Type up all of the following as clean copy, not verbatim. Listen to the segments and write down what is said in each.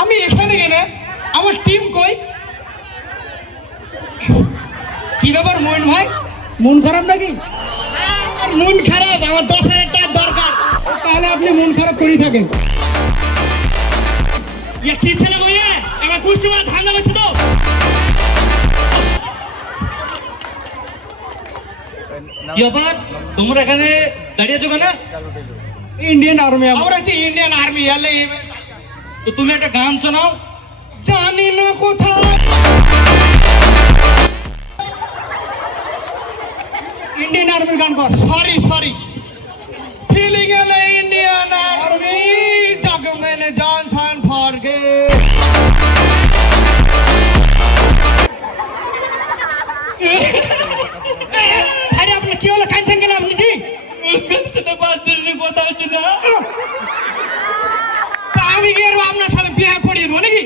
আমি এখানে গেলে আমার টিম কই? কি ব্যাপার মইন ভাই, মন খারাপ নাকি? আর মন খারাপ, আমার 10,000 টাকা দরকার। তাহলে আপনি মন খারাপ করেই থাকেন। ইয়ে কি ছেলে বইয়ে এবার কুষ্টি মারা ধান্দা করছে তো। কি ব্যাপার তোমরা এখানে দাঁড়িয়ে আছো কেন? Indian army. আমরা হচ্ছে ইন্ডিয়ান আর্মি। এলে তো তুমি একটা গান শোনাও। জানি না কোথায় ইন্ডিয়ান আর্মির গান কর। সরি ফিলিং এলে ইন্ডিয়ান আর্মি জগ মেনে জান শান ফরগে। আরে আপনি কি হলো, কাঁদছেন কেন আপনি? জি সাথে 5 দিনের কথা হচ্ছে না। তা আমি কি আর আপনার সাথে বিয়ে পড়িয়ে দেবো নাকি?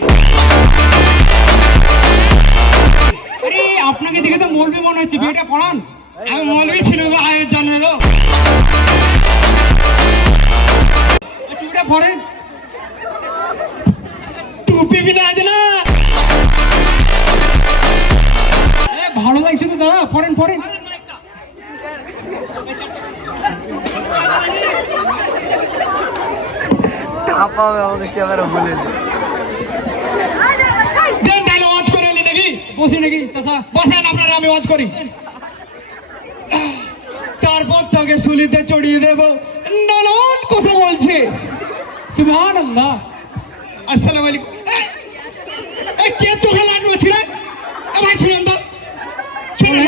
আরে আপনাকে দেখে তো মৌলবি মনে হচ্ছে, বিয়েটা পড়ান। আমি মৌলবি ছিল আয়ের জন্য চুড়িটা পড়েন। টুপি বিনা আছে না। ভালো লাগছে তো দাদা, পড়েন। আমাকে ক্যামেরা বলে দেন তাহলে ওয়াচ করে এলি নাকি? বসি নাকি চাচা? বসেন আপনারা, আমি ওয়াচ করি। তারপর তোকে সুলিতে চড়িয়ে দেবো। নানান কথা বলছে। সুবহানাল্লাহ। আসসালামু আলাইকুম। এই কে চোখে লাগলো ছিল? ভাই শুনুন তো,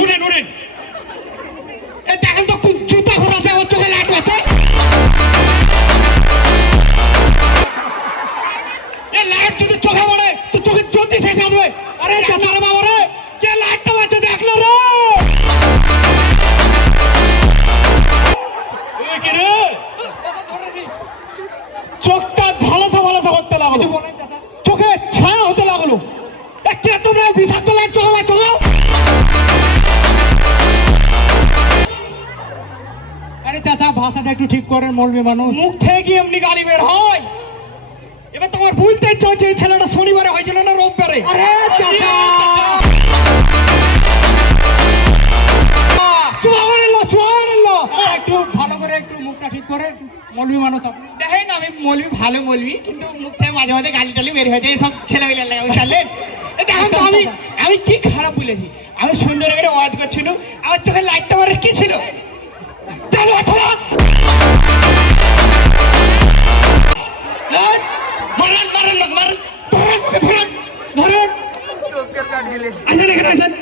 উড়েন। এই দেখেন তো কোন জুতা ঘোরাতে আমার চোখে লাগলো। এই লাইট যদি চোখে পড়ে তো চোখে জ্যোতি শেষ আসবে। আরে চাচা রে বাবা রে, কে লাইটটা বাচ্চা দেখলো রে? চোখটা ঝালাসা করতে লাগলো, চোখে ছায়া হতে লাগলো। কে তোমরা বিষাক্ত লাইট চোখে? আরে চাচা ভাষাটা একটু ঠিক করেন, মৌলবি মানুষ। মুখ থেকে কি এমনি গালি বের হয়? এবার তোমার বলতে চাইছে এই ছেলেটা শনিবারে হয়েছিল না রোববারে? আরে চাচা সুবহানাল্লাহ। একটু ভালো করে একটু মুখটা ঠিক করে, মৌলবি মানুষ আপনি। দেখেন আমি মৌলবি, ভালো মৌলবি, কিন্তু মুখ থেকে মাঝে মাঝে গালি টালি বের হয়েছে এইসব ছেলেগুলো বুঝলেন। দেখেন তো আমি কি খারাপ বলেছি? আমি সুন্দর করে ওয়াজ করছিল, আমার চোখে লাইটটা মারার কি ছিল? চলো অথবা মারেন। ধরেন। আসেন এখানে আসেন।